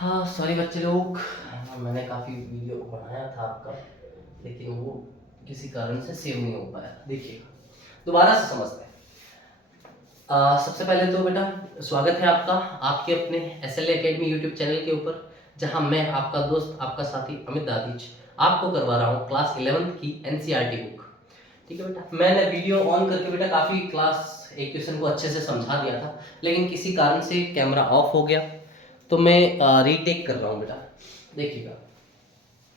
हाँ सॉरी बच्चे लोग, मैंने काफ़ी वीडियो बनाया था आपका, लेकिन वो किसी कारण से सेव नहीं हो पाया। देखिए दोबारा से समझते हैं। सबसे पहले तो बेटा स्वागत है आपका आपके अपने SLA एकेडमी यूट्यूब चैनल के ऊपर, जहां मैं आपका दोस्त आपका साथी अमित दादीज आपको करवा रहा हूँ क्लास 11th की NCERT बुक। ठीक है बेटा, मैंने वीडियो ऑन करके बेटा काफ़ी क्लास एक क्वेश्चन को अच्छे से समझा दिया था, लेकिन किसी कारण से कैमरा ऑफ हो गया, तो मैं रीटेक कर रहा हूँ बेटा। देखिएगा,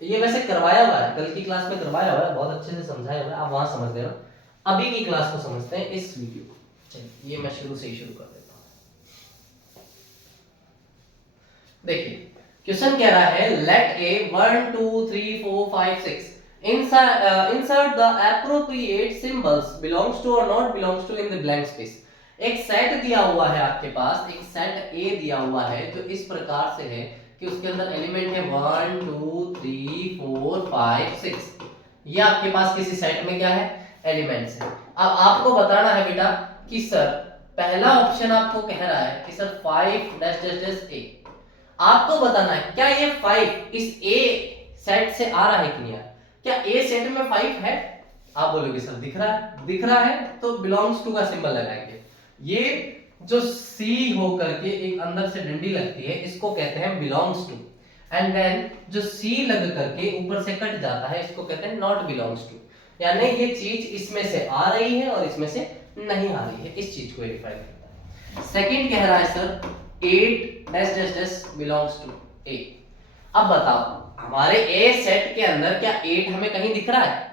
ये वैसे करवाया हुआ है, कल की क्लास में करवाया हुआ है, बहुत अच्छे से समझाया हुआ है, आप वहां समझ लेना। अभी की क्लास को समझते हैं इस वीडियो को। चलिए ये मैं शुरू से ही शुरू कर देता हूँ। देखिए क्वेश्चन कह रहा है late A 1 2 3 4 5 6 insert the appropriate symbols belongs to or not belongs to in the blank space। एक सेट दिया हुआ है आपके पास, एक सेट A दिया हुआ है जो इस प्रकार से है कि उसके अंदर एलिमेंट है 1 2 3 4 5 6। ये आपके पास किसी सेट में क्या है, एलिमेंट्स है। अब आपको बताना है बेटा कि सर पहला ऑप्शन आपको कह रहा है कि sir 5 dash dash dash A, आपको बताना है क्या ये 5 इस A सेट से आ रहा है कि नहीं आ रहा। क्या A सेट में 5 है? आप बोलोगे सर दिख रहा है, दिख रहा है तो बिलोंग्स टू का सिंबल लगाएंगे। ये जो C हो करके एक अंदर से डंडी लगती है इसको कहते हैं बिलोंग्स टू, एंड देन जो C लग करके ऊपर से कट जाता है इसको कहते हैं नॉट बिलोंग्स टू। यानी ये चीज इसमें से आ रही है और इसमें से नहीं आ रही है, इस चीज को वेरीफाई करता है। सेकंड कह रहा है sir 8 dash dash dash belongs to A। अब बताओ हमारे A सेट के अंदर क्या 8 हमें कहीं दिख रहा है?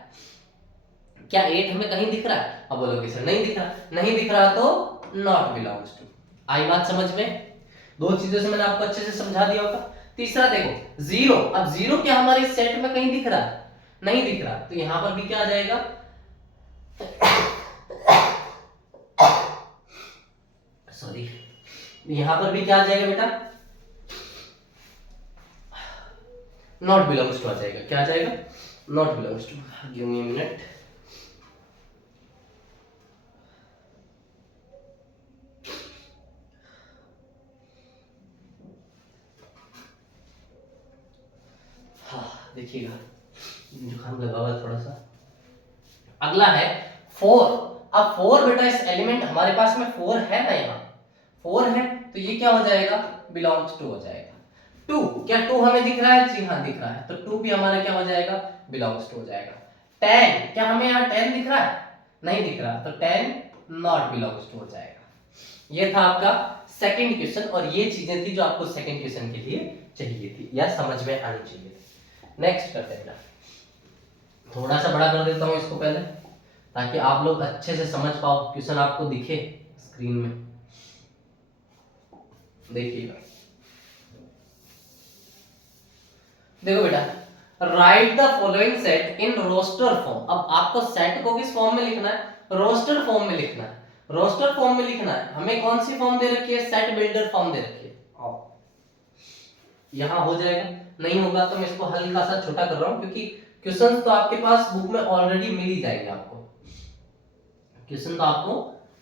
क्या 8 हमें कहीं दिख रहा है? अब बोलोगे सर नहीं दिख रहा, नहीं दिख रहा तो नॉट बिलोंग्स टू। आई बात समझ में? दो चीजों से मैंने आपको अच्छे से समझा दिया होगा। तीसरा देखो 0, अब 0 क्या हमारे सेट में कहीं दिख रहा है? नहीं दिख रहा, तो यहां पर भी क्या आ जाएगा, सॉरी, यहां पर भी क्या आ जाएगा बेटा, नॉट बिलोंग्स टू आ जाएगा। क्या आ जाएगा? Not belongs to. Give me a minute. हाँ देखिएगा जुकाम लगा हुआ है थोड़ा सा। अगला है 4। अब 4 बेटा इस एलिमेंट हमारे पास में 4 है ना, यहाँ 4 है तो ये क्या हो जाएगा, बिलोंग्स टू हो जाएगा। 2, क्या 2 हमें दिख रहा है? जी हाँ दिख रहा है, तो 2 भी हमारा क्या हो जाएगा, बिलोंग्स टू हो जाएगा। 10, क्या हमें यहाँ 10 दिख रहा है? नहीं दिख रहा, तो 10 नॉट बिलोंग्स टू हो जाएगा। ये था आपका सेकंड क्वेश्चन, और ये चीजें थी जो आपको सेकंड क्वेश्चन के लिए चाहिए थी या समझ में आनी चाहिए थी। नेक्स्ट करते हैं, थोड़ा सा बड़ा कर देता हूं इसको पहले, ताकि आप लोग अच्छे से समझ पाओ, क्वेश्चन आपको दिखे स्क्रीन में। देखिएगा, देखो बेटा, write the following set in roster form. अब आपको सेट को किस फॉर्म में लिखना है? रोस्टर फॉर्म में लिखना है। रोस्टर फॉर्म में लिखना है, हमें कौन सी फॉर्म दे रखी है? सेट बिल्डर फॉर्म दे रखी है। यहां हो जाएगा, नहीं होगा तो मैं इसको हल्का सा छोटा कर रहा हूं, क्योंकि क्वेश्चंस तो आपके पास बुक में ऑलरेडी मिल ही जाएंगे। आपको क्वेश्चन तो आपको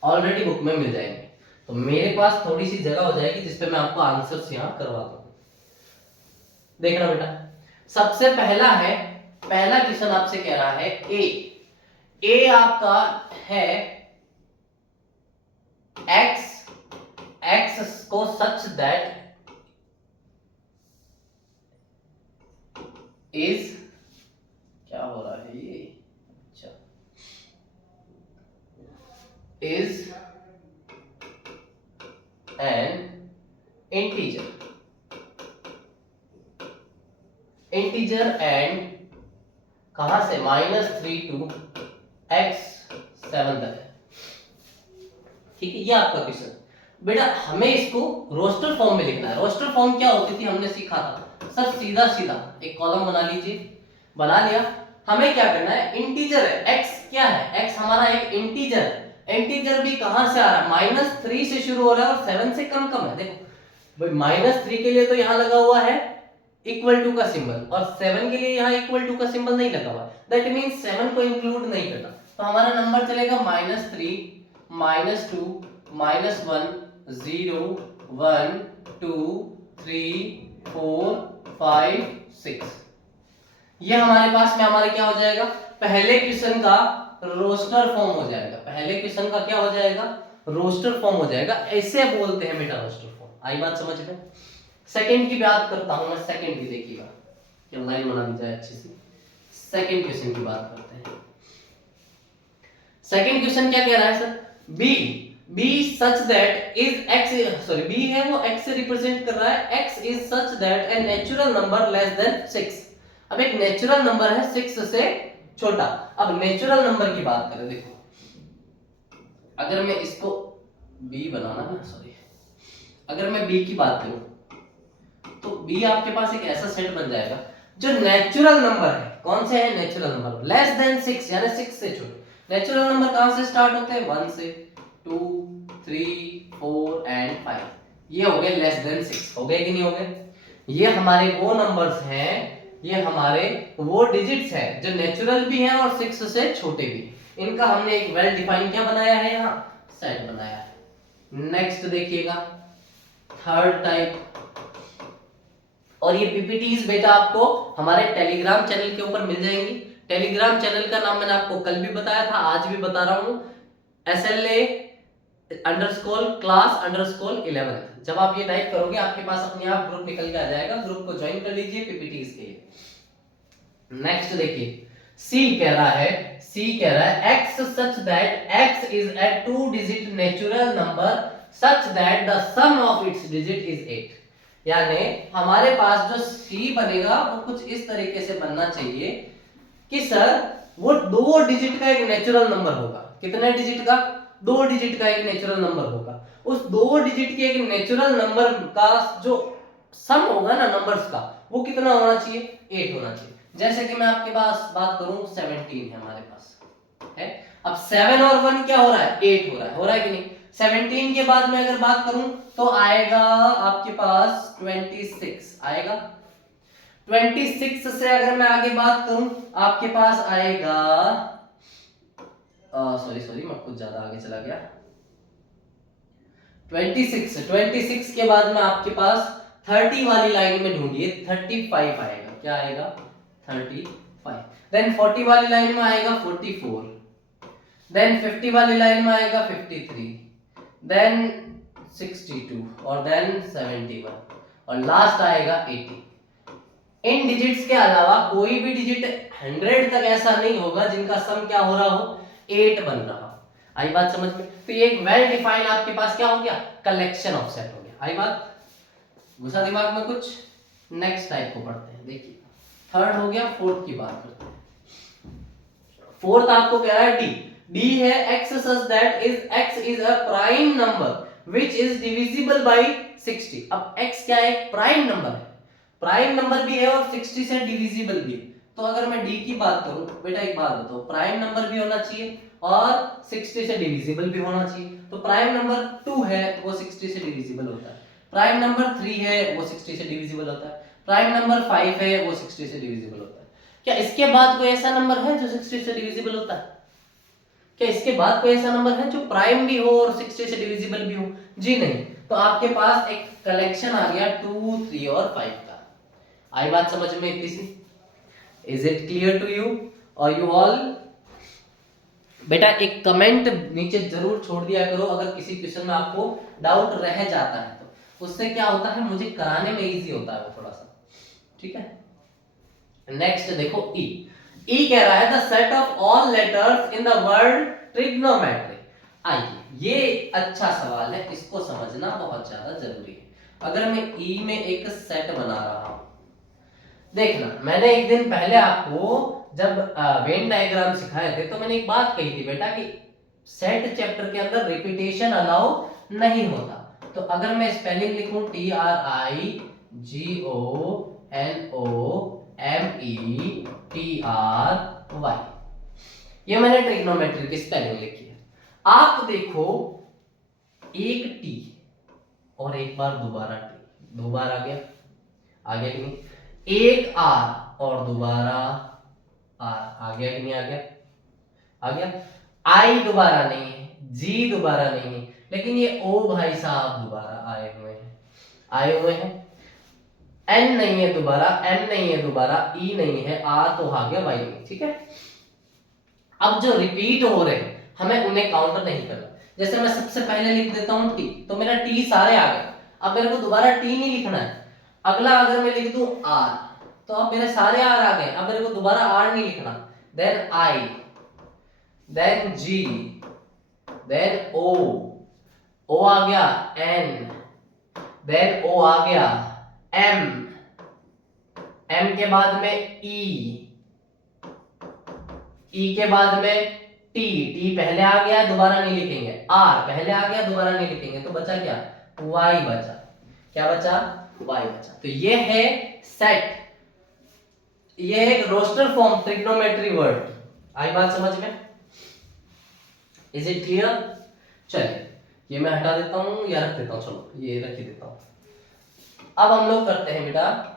ऑलरेडी बुक में मिल जाएंगे, तो मेरे पास थोड़ी सी जगह हो जाएगी जिसपे मैं आपको आंसर्स यहां करवा दूंगा। देखना बेटा, सबसे पहला है, पहला क्वेश्चन आपसे कह रहा है ए आपका है एक्स को सच दैट इज, क्या हो रहा है ये, अच्छा, इज एन इंटीजर एंड कहां से, -3 टू x7 तक है। ठीक है, ये आपका क्वेश्चन। बेटा हमें इसको रोस्टर फॉर्म में लिखना है। रोस्टर फॉर्म क्या होती थी हमने सीखा था सर, सीधा सीधा एक कॉलम बना लीजिए, बना लिया। हमें क्या करना है, इंटीजर है x, क्या है x हमारा एक इंटीजर है। इंटीजर भी कहां से आ रहा है, -3 से शुरू हो रहा है और 7 से कम कम है। देखो भाई -3 के लिए तो यहां लगा हुआ है इक्वल टू का सिंबल, और 7 के लिए यहां इक्वल टू का सिंबल नहीं लगा हुआ, दैट मींस 7 को इंक्लूड नहीं करना, तो हमारा नंबर चलेगा -3 -2 -1 0 1 2 3 4 5 6। ये हमारे पास में हमारे क्या हो जाएगा, पहले क्वेश्चन का रोस्टर फॉर्म हो जाएगा। पहले क्वेश्चन का क्या हो जाएगा, रोस्टर फॉर्म हो जाएगा। ऐसे बोलते हैं बेटा रोस्टर फॉर्म। आई बात समझ में। सेकंड की बात करता हूं मैं, सेकंड की देखिएगा क्या लाइन बना दी जाए अच्छी सी। सेकंड क्वेश्चन की बात करते हैं। सेकंड क्वेश्चन क्या कह रहा है sir, B such that is x, sorry B है वो एक्स से रिप्रेजेंट कर रहा है, x is such that a natural number less than 6। अब एक नेचुरल नंबर है 6 से छोटा। अब नेचुरल नंबर की बात करें, देखो अगर मैं इसको बी बनाना ना, सॉरी अगर मैं बी की बात करूं तो बी आपके पास एक ऐसा सेट बन जाएगा जो नेचुरल नंबर है। कौन से है नेचुरल नंबर, लेस देन 6 यानी 6 से छोटे। नेचुरल नंबर कहां से स्टार्ट होते हैं, 1 से, 2 3 4 एंड 5। ये हो गए लेस देन 6, हो गए कि नहीं हो गए। ये हमारे वो नंबर्स हैं, ये हमारे वो डिजिट्स हैं जो नेचुरल भी हैं और 6 से छोटे भी। इनका हमने एक वेल डिफाइंड क्या बनाया है, यहाँ सेट बनाया है। नेक्स्ट देखिएगा थर्ड टाइप। और ये पीपीटीज बेटा आपको हमारे टेलीग्राम चैनल के ऊपर मिल जाएंगी। टेलीग्राम चैनल का नाम मैंने आपको कल भी बताया था, आज भी बता रहा हूं, SLA_class_11। जब आप ये टाइप करोगे आपके पास अपने आप ग्रुप निकल के आ जाएगा, ग्रुप को ज्वाइन कर लीजिए पीपीटीज के लिए। नेक्स्ट देखिए सी कह रहा है x such that x is a 2-digit natural number such that the sum of its digit is 8। यानी हमारे पास जो सी बनेगा वो कुछ इस तरीके से बनना चाहिए कि सर वो 2 डिजिट का एक नेचुरल नंबर होगा। कितने डिजिट का, 2 डिजिट का एक नेचुरल नंबर होगा। उस 2 डिजिट के एक नेचुरल नंबर का जो सम होगा ना नंबर्स का, वो कितना होना चाहिए, 8 होना चाहिए। जैसे कि मैं आपके पास बात करूं 17 है हमारे पास है। अब 7 और 1 क्या हो रहा है, 8 हो रहा है कि नहीं। 17 के बाद में अगर बात करूं तो आएगा आपके पास 26 आएगा। 26 से अगर मैं आगे बात करूं आपके पास आएगा, सॉरी मैं कुछ ज्यादा आगे चला गया। 26 के बाद में आपके पास 30 वाली लाइन में ढूंढिए, 35 आएगा। क्या आएगा, 35। देन 40 वाली लाइन में आएगा 44। देन 50 वाली लाइन में आएगा 53। देन 62 और देन 71 और लास्ट आएगा 80। इन डिजिट्स के अलावा कोई भी डिजिट 100 तक ऐसा नहीं होगा जिनका सम क्या हो रहा हो, 8 बन रहा हो। आई बात समझ में। तो ये एक वेल डिफाइंड आपके पास क्या हो गया, कलेक्शन ऑफ सेट हो गया। आई बात घुसा दिमाग में कुछ। नेक्स्ट टाइप को पढ़ते हैं, देखिए थर्ड हो गया, फोर्थ की बात करते हैं। फोर्थ आपको कह रहा है डी है x such that x is a prime number which is divisible by 60। अब x क्या है, प्राइम नंबर है, प्राइम नंबर भी है और 60 से डिविजिबल भी है। तो अगर मैं d की बात करूं बेटा, एक बात बताओ, प्राइम नंबर भी होना चाहिए और 60 से डिविजिबल भी होना चाहिए। तो प्राइम नंबर 2 है वो 60 से डिविजिबल होता है, प्राइम नंबर 3 है वो 60 से डिविजिबल होता है, प्राइम नंबर 5 है वो 60 से डिविजिबल होता है। क्या इसके बाद कोई ऐसा नंबर है जो 60 से डिविजिबल होता है, क्या इसके बाद कोई ऐसा नंबर है जो प्राइम भी हो और 60 से डिविजिबल भी हो, जी नहीं। तो आपके पास एक कलेक्शन आ गया 2 3 और 5 का। आई बात समझ में इतनी सी। Is it clear to you और यू ऑल। बेटा एक कमेंट नीचे जरूर छोड़ दिया करो अगर किसी क्वेश्चन में आपको डाउट रह जाता है, तो उससे क्या होता है मुझे कराने में इजी होता है वो थोड़ा सा, ठीक है। नेक्स्ट देखो ई कह रहा है the set of all letters in the word trigonometry. आइए ये अच्छा सवाल है, इसको समझना बहुत ज्यादा जरूरी है। अगर मैं ई में एक सेट बना रहा हूं, देखना मैंने एक दिन पहले आपको जब वेन डायग्राम सिखाए थे तो मैंने एक बात कही थी बेटा कि सेट चैप्टर के अंदर रिपीटेशन अलाउ नहीं होता। तो अगर मैं स्पेलिंग लिखूं TRIGONOMETRY, ये मैंने ट्रिग्नोमेट्री की स्पेलिंग लिखी है। आप देखो एक टी और एक बार दोबारा टी, दो बार आ गया, आगे कि नहीं, एक आर और दोबारा आर, आ गया कि नहीं, आ गया, आ गया। आई दोबारा नहीं है, जी दोबारा नहीं है, लेकिन ये ओ भाई साहब दोबारा आए हुए हैं, आए हुए हैं। एन नहीं है दोबारा, एम नहीं है दोबारा, ई नहीं है, आर तो आ गया, वाई नहीं, ठीक है। अब जो रिपीट हो रहे हैं हमें उन्हें काउंट नहीं करना। जैसे मैं सबसे पहले लिख देता हूं टी, तो मेरा टी सारे आ गए। अब मेरे को दोबारा टी नहीं लिखना है। अगला अगर मैं लिख दूं आर, तो अब मेरे सारे आर आ गए, अब मेरे को दोबारा आर नहीं लिखना। Then I, then G, then O, O आ गया एन, देन ओ आ गया एम, एम के बाद में ई, ई के बाद में टी, टी पहले आ गया दोबारा नहीं लिखेंगे, आर पहले आ गया दोबारा नहीं लिखेंगे, तो बचा क्या, वाई बचा। क्या बचा, वाई बचा। तो ये है सेट, ये है एक रोस्टर फॉर्म ट्रिग्नोमेट्री वर्ड। आई बात समझ में? Is it clear? चलिए ये मैं हटा देता हूं या रख देता हूं, चलो ये रख ही देता हूं। अब हम लोग करते हैं बेटा,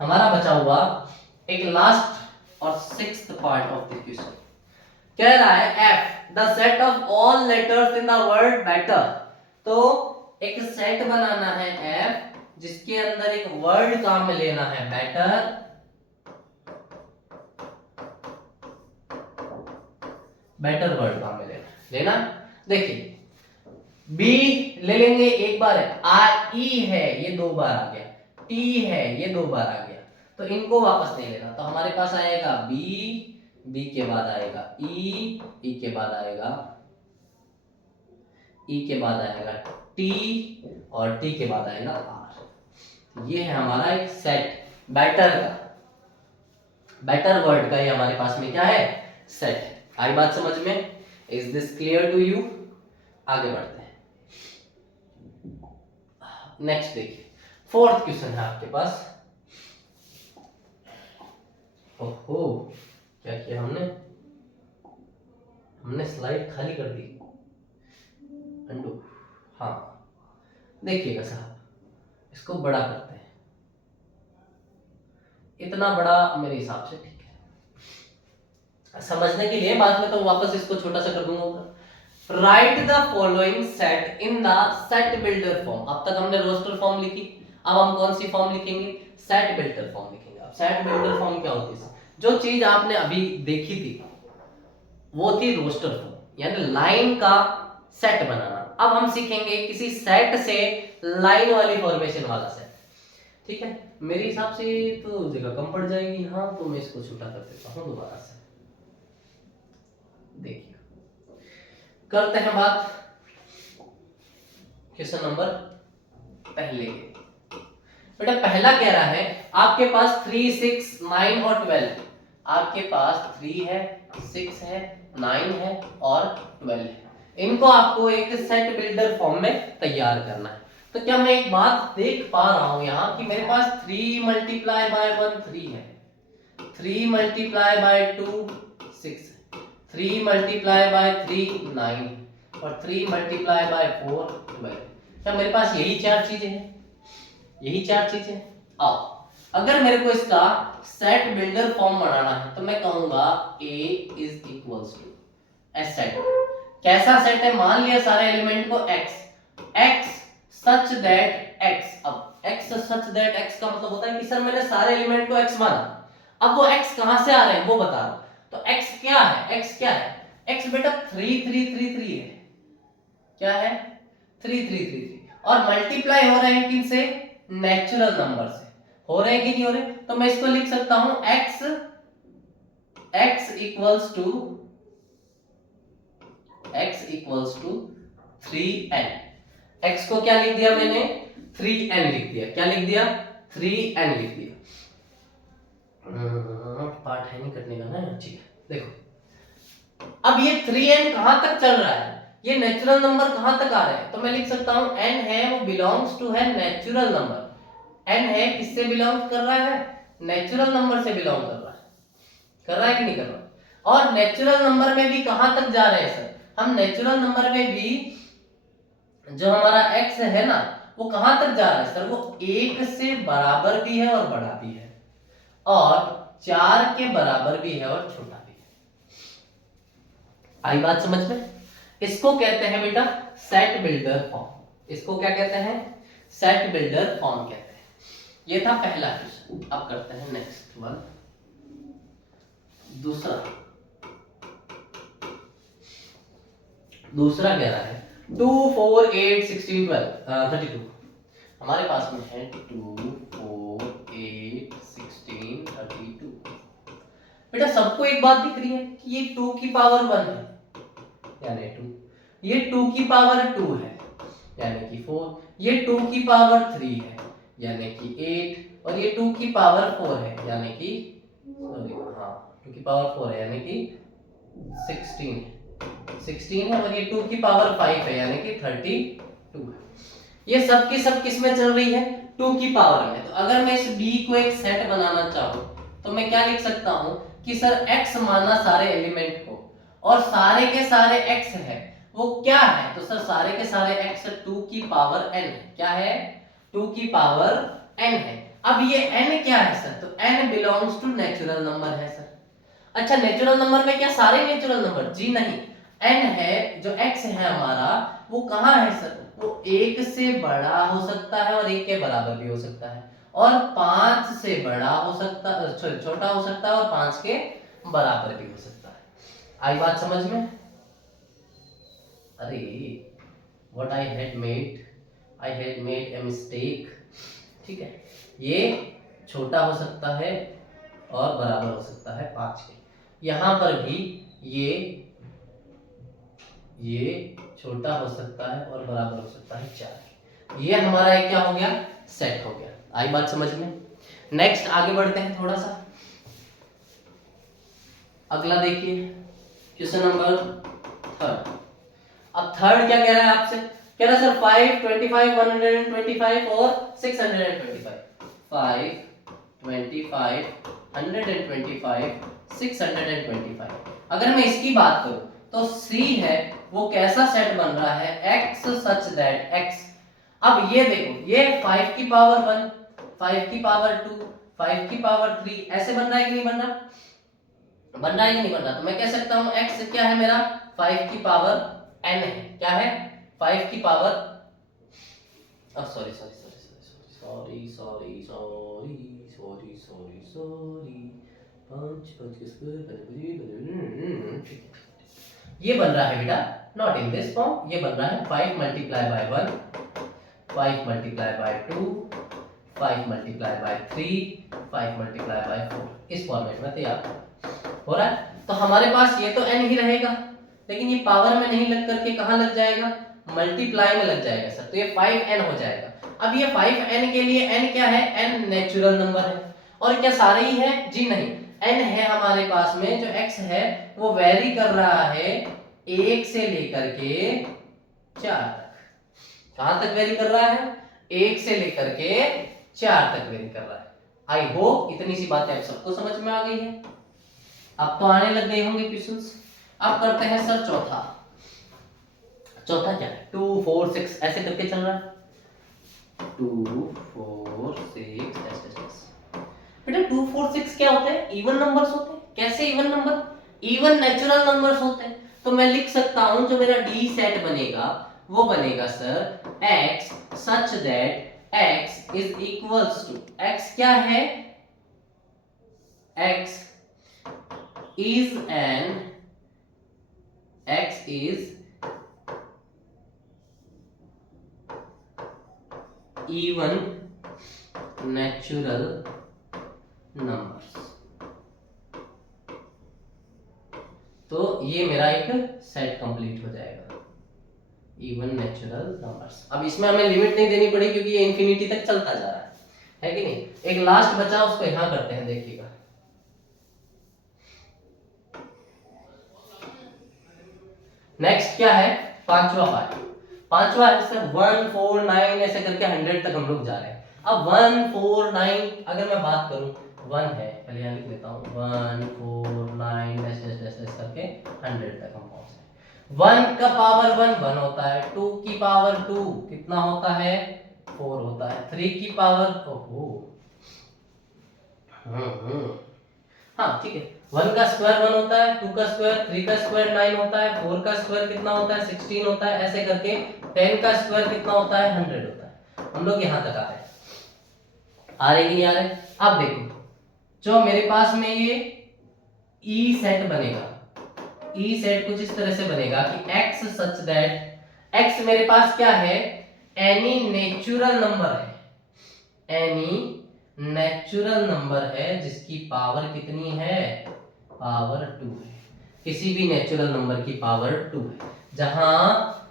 हमारा बचा हुआ एक लास्ट और sixth part of the question. कह रहा है F the set of all letters in the word better. तो एक सेट बनाना है एफ जिसके अंदर एक वर्ड काम में लेना है बेटर, बेटर वर्ड काम में लेना। देखिए बी ले लेंगे एक बार है, आई ई है ये दो बार आ गया, टी है ये दो बार आ गया, तो इनको वापस नहीं लेना। तो हमारे पास आएगा बी, बी के बाद आएगा ई के बाद आएगा, ई के बाद आएगा टी, और टी के बाद आएगा आर। ये है हमारा एक सेट बेटर का, बेटर वर्ड का ये हमारे पास में क्या है, सेट है। आई बात समझ में? Is this clear to you? आगे बढ़ते हैं। नेक्स्ट देखिए, फोर्थ क्वेश्चन है आपके पास। ओहो क्या किया हमने, हमने स्लाइड खाली कर दी, अंडू। हाँ देखिएगा साहब, इसको बड़ा करते हैं, इतना बड़ा मेरे हिसाब से ठीक है समझने के लिए, बाद में तो वापस इसको छोटा सा कर दूंगा। Right the following set in the set builder form. अब तक हमने रोस्टर फॉर्म लिखी, अब हम कौन सी फॉर्म लिखेंगे, सेट बिल्डर फॉर्म लिखेंगे। अब सेट बिल्डर फॉर्म क्या होती है, जो चीज आपने अभी देखी थी वो थी रोस्टर फॉर्म, यानी लाइन का सेट बनाना। अब हम सीखेंगे किसी सेट से लाइन वाली फॉर्मेशन वाला सेट, ठीक है। मेरे हिसाब से तो जगह कम पड़ जाएगी, हाँ तो मैं इसको छोटा कर देता हूँ दोबारा से। देखिए करते हैं बात क्वेश्चन नंबर पहले के। बेटा पहला कह रहा है आपके पास 3, 6, 9 और 12, आपके पास 3 है, 6 है, 9 है और 12 है। इनको आपको एक सेट बिल्डर फॉर्म में तैयार करना है। तो क्या मैं एक बात देख पा रहा हूं यहां कि मेरे पास 3 मल्टीप्लाई बाय 1 3 है, 3 मल्टीप्लाई बाय 2 6 है, 3 मल्टीप्लाई बाय 3 9 और 3 मल्टीप्लाई बाय 4 12। क्या मेरे पास यही चार चीजें हैं, यही चार चीजें? आओ अगर मेरे को इसका सेट बिल्डर फॉर्म बनाना है तो मैं कहूंगा A is equals to S set. कैसा सेट है, मान लिया सारे एलिमेंट को x सच दैट x। अब x सच दैट x का मतलब होता है कि सर मैंने सारे एलिमेंट को x माना, अब वो x कहां से आ रहे हैं वो बता रहा हूं। तो x क्या है, x क्या है, x बेटा 3 3 3 3 है। क्या है, 3 3 3 3, और मल्टीप्लाई हो रहे हैं किनसे, नेचुरल नंबर से। हो रहे हैं कि नहीं हो रहे? तो मैं इसको लिख सकता हूं x equals to 3n। x को क्या लिख दिया मैंने, 3n लिख दिया। क्या लिख दिया, 3n लिख दिया। पार्ट है नहीं कटने का ना, ठीक है। देखो अब ये 3n कहां तक चल रहा है, ये नेचुरल नंबर कहां तक आ रहे हैं, तो मैं लिख सकता हूं n है वो बिलोंग्स टू है नेचुरल नंबर। n है किससे बिलोंग कर रहा है, नेचुरल नंबर से बिलोंग कर रहा है। कर रहा है कि नहीं कर रहा? और नेचुरल नंबर में भी कहां तक जा रहे हैं सर, हम नेचुरल नंबर में भी जो हमारा x है ना वो कहां तक जा रहा है सर, वो 1 से बराबर भी है और बड़ा भी है, और 4 के बराबर भी है और छोटा भी है। आई बात समझ में? इसको कहते हैं बेटा सेट बिल्डर फॉर्म। इसको क्या कहते हैं, सेट बिल्डर फॉर्म कहते हैं। ये था पहला क्वेश्चन। अब करते हैं नेक्स्ट वन, दूसरा कह रहा है 2 4 8 16 12 32। हमारे पास में है 2 4 8 16 32। बेटा सबको एक बात दिख रही है कि ये 2 की पावर 1 है यानी 2, ये 2 की पावर 2 है यानी कि 4, ये 2 की पावर 3 है यानी कि 8, और ये 2 की पावर 4 है यानी कि 2 की पावर 4 है यानी कि 16 है, और ये 2 की पावर 5 है यानी कि 32 है। ये सब की सब किस में चल रही है? 2 की पावर में। तो अगर मैं इस b को एक सेट बनाना चाहूँ तो मैं क्या लिख सकता हूँ कि सर x माना सारे एलिमेंट को, और सारे के सारे x है वो क्या है? तो सर सारे के सारे x 2 की पावर n है। क्या है? 2 की पावर n है। अब ये n क्या है सर? तो n belongs to natural number है सर। अच्छा, नेचुरल नंबर में क्या सारे नेचुरल नंबर? जी नहीं, n है जो x है हमारा वो कहाँ है सर? वो 1 से बड़ा हो सकता है और 1 के बराबर भी हो सकता है, और 5 से बड़ा हो सकता है, छोटा हो सकता है, और 5 के बराबर भी हो सकता है। आई बात समझ में? अरे what I had made a mistake. ठीक है, ये छोटा हो सकता है और बराबर हो सकता है 5 के। यहाँ पर भी ये छोटा हो सकता है और बराबर हो सकता है 4 के। ये हमारा एक क्या हो गया? सेट हो गया। आई बात समझ में? नेक्स्ट आगे बढ़ते हैं थोड़ा सा। अगला देखिए क्वेश्चन नंबर 3। अब थर्ड क्या कह रहा है आपसे? कह रहा है सर 5 25 125 और 625। 5 25 125 625। अगर मैं इसकी बात करूं तो C है वो कैसा सेट बन रहा है? X such that X। अब ये देखो, ये 5 की पावर 1, 5 की पावर 2, 5 की पावर 3 ऐसे बन रहा है कि नहीं बन रहा? बन रहा है कि नहीं बन रहा? तो मैं कह सकता हूं x क्या है मेरा? 5 की पावर n है। क्या है? 5 की power sorry sorry sorry sorry sorry sorry sorry sorry sorry 5 5 के स्क्वायर ये बन रहा है बेटा नॉट इन दिस फॉर्म। ये बन रहा है 5 multiply by 1, 5 multiply by 2, 5 multiply by 3, 5 multiply by 4। इस फॉर्मेट में तैयार हो रहा है। तो हमारे पास ये तो n ही रहेगा, लेकिन ये पावर में नहीं लग करके कहाँ लग जाएगा? मल्टीप्लाई में लग जाएगा सर। तो ये 5n हो जाएगा। अब ये 5n के लिए n क्या है? n नेचुरल नंबर है। और क्या सारे ही है? जी नहीं, n है हमारे पास में जो x है वो वेरी कर रहा है 1 से लेकर के 4 तक। कहां तक वेरी कर रहा है? 1 से लेकर के 4 तक वेरी कर रहा है। आई होप इतनी सी बातें आप सबको समझ में आ गई है। अब तो आने लग गए होंगे क्वेश्चंस। अब करते हैं सर चौथा क्या है? 2 4 6 ऐसे करके चल रहा है। 2 4 6 ऐसे। बेटा 2 4 6 क्या होते हैं? इवन नंबर्स होते हैं। कैसे even number? Even natural numbers होते हैं। तो मैं लिख सकता हूं जो मेरा डी सेट बनेगा वो बनेगा sir x such that x is equals to, x क्या है? x is even natural numbers। तो ये मेरा एक सेट कंप्लीट हो जाएगा, इवन नेचुरल नंबर्स। अब इसमें हमें लिमिट नहीं देनी पड़ी क्योंकि ये इंफिनिटी तक चलता जा रहा है कि नहीं? एक लास्ट बचा उसको यहां करते हैं, देखिएगा। नेक्स्ट क्या है? पांचवा है सर 1 4 9 ऐसे करके 100 तक हम लोग जा रहे हैं। अब 1 4 9 अगर मैं बात करूं, 1 है, पहले यहां लिख लेता हूं 1 4 9 ऐसे करके 100 तक हम पहुंच रहे। 1 का पावर 1 होता है, 2 की पावर 2 कितना होता है? 4 होता है, 3 की पावर हाँ ठीक है, 1 का स्क्वायर 1 होता है, 2 का स्क्वायर 3 का स्क्वायर 9 होता है, 4 का स्क्वायर कितना होता है? 16 होता है, ऐसे करके 10 का स्क्वायर कितना होता है? 100 होता है। हम लोग यहाँ तक आ रहे हैं, आ रहे कि नहीं आ रहे? अब देखो, जो मेरे पास में ये ई सेट बनेगा, ई सेट कुछ इस तरह से बनेगा कि x सच दैट x मेरे पास क्या है, एनी नेचुरल नंबर है, एनी नेचुरल नंबर है जिसकी पावर कितनी है, पावर 2 है, किसी भी नेचुरल नंबर की पावर 2 है, जहां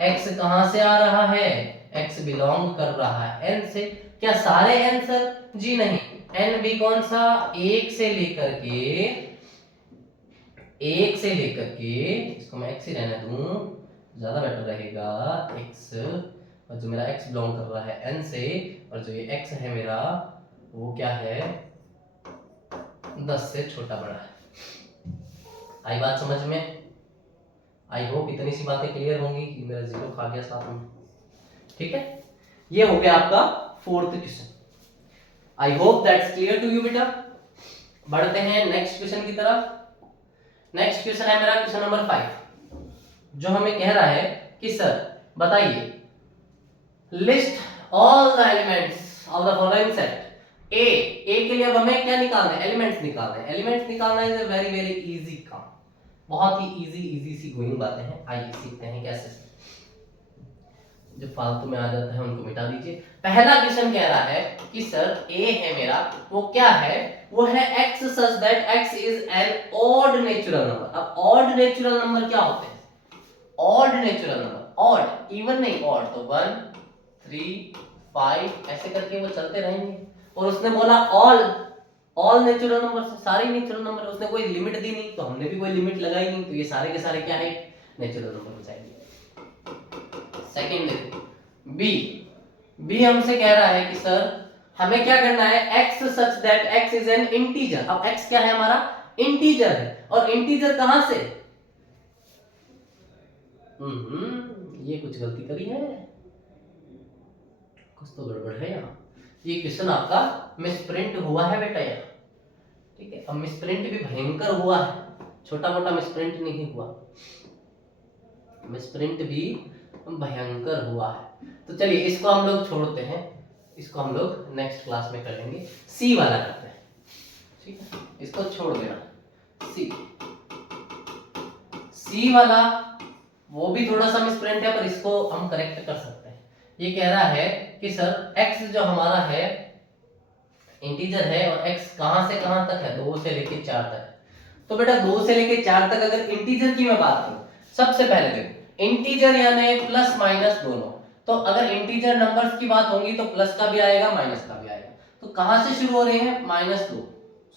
x कहां से आ रहा है, x बिलोंग कर रहा है n से। क्या सारे n सर? जी नहीं, n भी कौन सा, एक से लेकर के इसको मैं x ही रहने दूं, ज्यादा बेटर रहेगा, x, और जो मेरा x बिलोंग कर रहा है n से, और जो ये x है मेरा वो क्या है, 10 से छोटा बड़ा है। आई बात समझ में? आई होप इतनी सी बातें क्लियर होंगी कि मेरा जीरो खा गया साथ में। ठीक है, ये हो गया आपका fourth question. I hope that's clear to you बेटा। बढ़ते हैं नेक्स्ट क्वेश्चन की तरफ। नेक्स्ट क्वेश्चन है मेरा क्वेश्चन नंबर 5, जो हमें कह रहा है कि सर बताइए, list all the elements of the following set. A के लिए अब हमें क्या निकालना है, एलिमेंट्स निकालना है। एलिमेंट्स निकालना is a very very easy काम, बहुत ही इजी सी गोइंग बातें हैं। आइए सीखते हैं कैसे। जो फालतू में आ जाता है उनको मिटा दीजिए। पहला क्वेश्चन कह रहा है कि सर ए है मेरा, वो क्या है, वो है x such that x is an odd natural number। अब odd natural number क्या होते हैं, odd natural number, odd even नहीं, odd तो 1 3 5 ऐसे करके वो चलते रहेंगे। और उसने बोला ऑल नेचुरल नंबर, सारे नेचुरल नंबर, उसने कोई लिमिट दी नहीं, तो हमने भी कोई लिमिट लगाई नहीं, तो ये सारे के सारे क्या है, नेचुरल नंबर हो जाएंगे। सेकंड देखो, बी हमसे कह रहा है कि सर हमें क्या करना है, x such that x is an integer। अब x क्या है हमारा, इंटीजर है, और इंटीजर कहां से, ये कुछ गलती करी है, कुछ तो गड़बड़ है यहाँ। ये क्वेश्चन आपका मिसप्रिंट हुआ है बेटा यहाँ, ठीक है। अब मिसप्रिंट भी भयंकर हुआ है, छोटा मोटा मिसप्रिंट नहीं हुआ, मिसप्रिंट भी भयंकर हुआ है। तो चलिए इसको हम लोग छोड़ते हैं, इसको हम लोग नेक्स्ट क्लास में कर लेंगे। सी वाला करते हैं, ठीक है, इसको छोड़ देना। सी वाला वो भी थोड़ा सा मिसप्रिंट है, पर इसको हम करेक्ट कर सकते हैं। ये कह रहा है कि सर x जो हमारा है इंटीजर है, और x कहां से कहां तक है, 2 से लेके 4 तक है। तो बेटा 2 से लेके 4 तक अगर इंटीजर की मैं बात करूं, सबसे पहले देखो इंटीजर यानी प्लस माइनस दोनों, तो अगर इंटीजर नंबर्स की बात होगी तो प्लस का भी आएगा माइनस का भी आएगा। तो कहां से शुरू हो रहे हैं, -2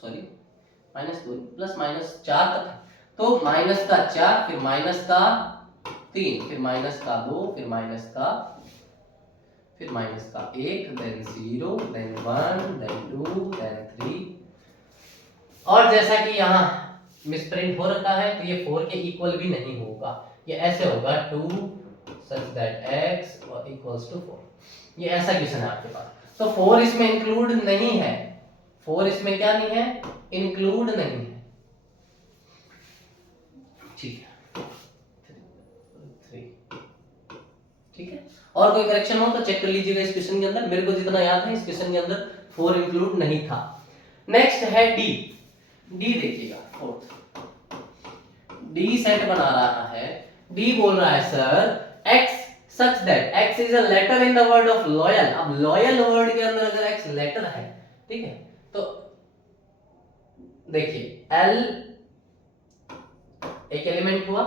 सॉरी -2 प्लस माइनस 4 तक है, तो माइनस का 4, फिर माइनस का 3, फिर माइनस का 2, फिर माइनस का 1, देन 0, देन 1, देन 2, देन 3। और जैसा कि यहाँ मिसप्रिंट हो रखा है, तो ये 4 के इक्वल भी नहीं होगा, ये ऐसे होगा 2 such that x equals to 4। ये ऐसा क्वेश्चन है आपके पास, तो 4 इसमें इंक्लूड नहीं है, 4 इसमें क्या नहीं है, इंक्लूड नहीं है, ठीक है 3, ठीक है। और कोई करेक्शन हो तो चेक कर लीजिएगा इस क्वेश्चन के अंदर, मेरे को जितना याद है इस क्वेश्चन के अंदर 4 इंक्लूड नहीं था। नेक्स्ट है डी देखिएगा, फोर्थ डी सेट बना रहा है। डी बोल रहा है sir x such that x is a letter in the word of loyal। अब loyal वर्ड के अंदर अगर x लेटर है, ठीक है, तो देखिए L एक एलिमेंट हुआ,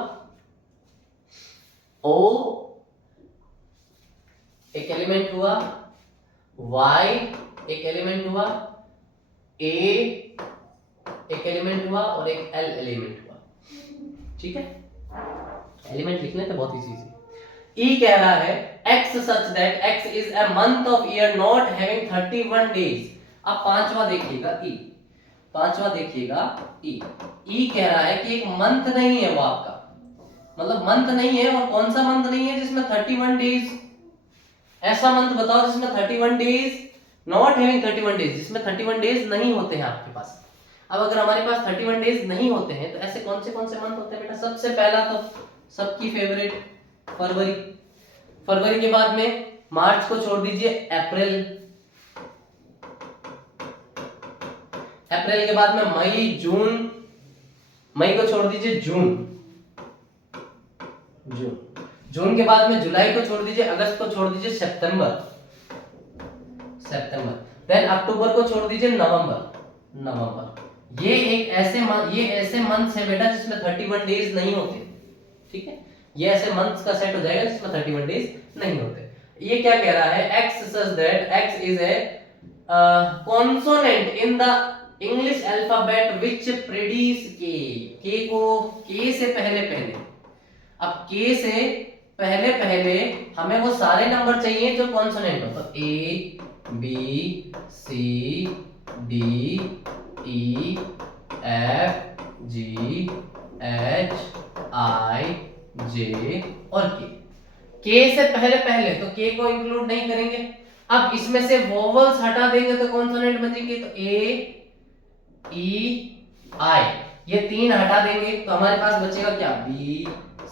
O एक एलिमेंट हुआ, Y एक एलिमेंट हुआ, A एक एलिमेंट हुआ, और एक L एलिमेंट हुआ, ठीक है। एलिमेंट लिखने थे बहुत इजी। E कह रहा है x such that x is a month of year not having 31 days। अब पांचवा देखिएगा E कह रहा है कि एक मंथ नहीं है वो आपका, मतलब मंथ नहीं है, और कौन सा मंथ नहीं है जिसमें 31 डेज, ऐसा मंथ बताओ जिसमें 31 डेज, नॉट हैविंग 31 डेज, जिसमें 31 डेज नहीं होते हैं आपके पास। अब अगर हमारे पास 31 डेज नहीं होते हैं, तो ऐसे कौन से मंथ होते हैं बेटा, सबसे पहला तो सबकी फेवरेट फरवरी के बाद में मार्च को छोड़ दीजिए अप्रैल, अप्रैल के बाद में मई जून, मई को छोड़ दीजिए जून, जून, जून के बाद में जुलाई को छोड़ दीजिए, अगस्त को छोड़ दीजिए सितंबर, सितंबर, देन अक्टूबर को छोड़ दीजिए नवंबर, नवंबर। ये ऐसे मंथ्स है बेटा जिसमें 31 डेज नहीं होते, ठीक है, ये ऐसे मंथ्स का सेट हो जाएगा जिसमें 31 डेज नहीं होते। ये क्या कह रहा है, x such that x is a consonant in the English alphabet which precedes k, k को k से पहले पहले, अब k से पहले पहले हमें वो सारे नंबर चाहिए जो कॉन्सोनेंट हो, तो a b c d e f g h i j और k से पहले पहले, तो k को इंक्लूड नहीं करेंगे। अब इसमें से वोवल्स हटा देंगे तो कॉन्सोनेंट बचेंगे, तो a e i, ये तीन हटा देंगे तो हमारे पास बचेगा क्या, b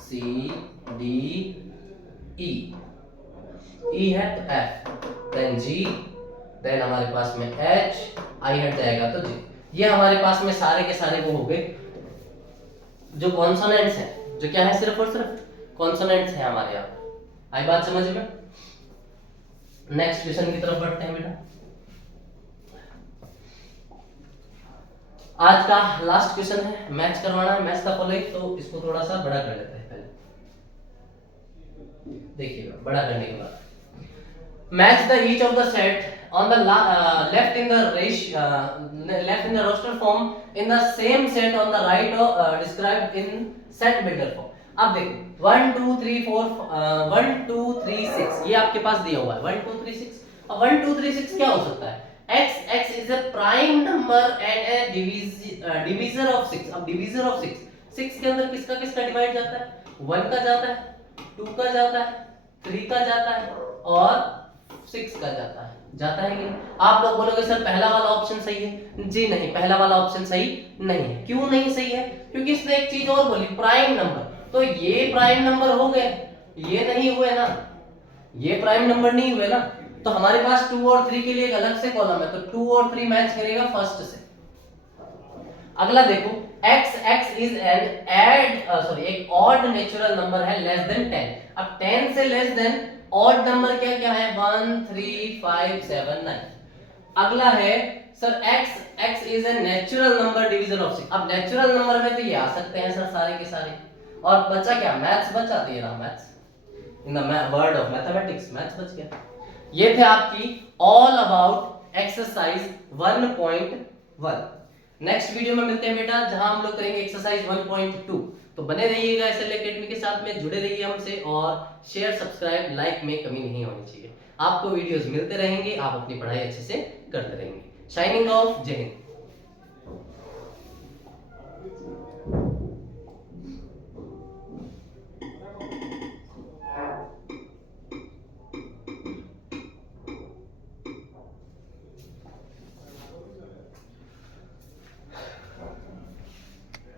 c d e, e है तो f, देन g, देन हमारे पास में h, i हट जाएगा तो g। ये हमारे पास में सारे के सारे वो हो गए जो कॉन्सोनेंट्स हैं, जो क्या है, सिर्फ और सिर्फ कॉन्सोनेंट्स हैं हमारे यहाँ। आई बात समझ में? नेक्स्ट क्वेश्चन की तरफ बढ़ते हैं बेटा। आज का लास्ट क्वेश्चन है, मैच करवाना है, मैच का फॉलोइंग, तो इसको थोड़ा सा बड़ा कर लेते हैं पहले। देखिएगा, बड़ा करने के बाद match the each of the set on the left in the roster form in the same set on the right described in set builder form। अब देखो 1 2 3 4 1 2 3 6 ये आपके पास दिया हुआ है 1 2 3 6। अब 1 2 3 6 क्या हो सकता है, x is a prime number and a divisor of 6। अब divisor of 6, 6 के अंदर किसका किसका डिवाइड जाता है, 1 का जाता है, 2 का जाता है, 3 का जाता है और 6 का जाता है, जाता है कि नहीं? आप लोग बोलोगे सर पहला वाला ऑप्शन सही है, जी नहीं, पहला वाला ऑप्शन सही नहीं है। क्यों नहीं सही है, क्योंकि इसने एक चीज और बोली, प्राइम नंबर, तो ये प्राइम नंबर हो गए, ये नहीं हुए ना, ये प्राइम नंबर नहीं हुए ना, तो हमारे पास 2 और 3 के लिए एक अलग से कॉलम है, तो 2 और 3 मैच करेगा फर्स्ट से। अगला देखो x इज एन एक ऑड नेचुरल नंबर है लेस देन 10। अब 10 से लेस देन ऑड नंबर क्या क्या है, 1 3 5 7 9। अगला है sir x is a natural number division of 6। अब नेचुरल नंबर में तो ये आ सकते हैं सर सारे के सारे, और बचा क्या, मैथ्स बचा, दिए ना maths, in the word of mathematics maths बच गया। ये थे आपकी all about exercise 1.1। Next video में मिलते हैं बेटा, जहां हम लोग करेंगे एक्सरसाइज 1.2। तो बने रहिएगा एसएल एकेडमी के साथ में, जुड़े रहिए हमसे, और शेयर सब्सक्राइब लाइक में कमी नहीं होनी चाहिए। आपको वीडियोस मिलते रहेंगे, आप अपनी पढ़ाई अच्छे से करते रहेंगे। शाइनिंग ऑफ, जय हिंद।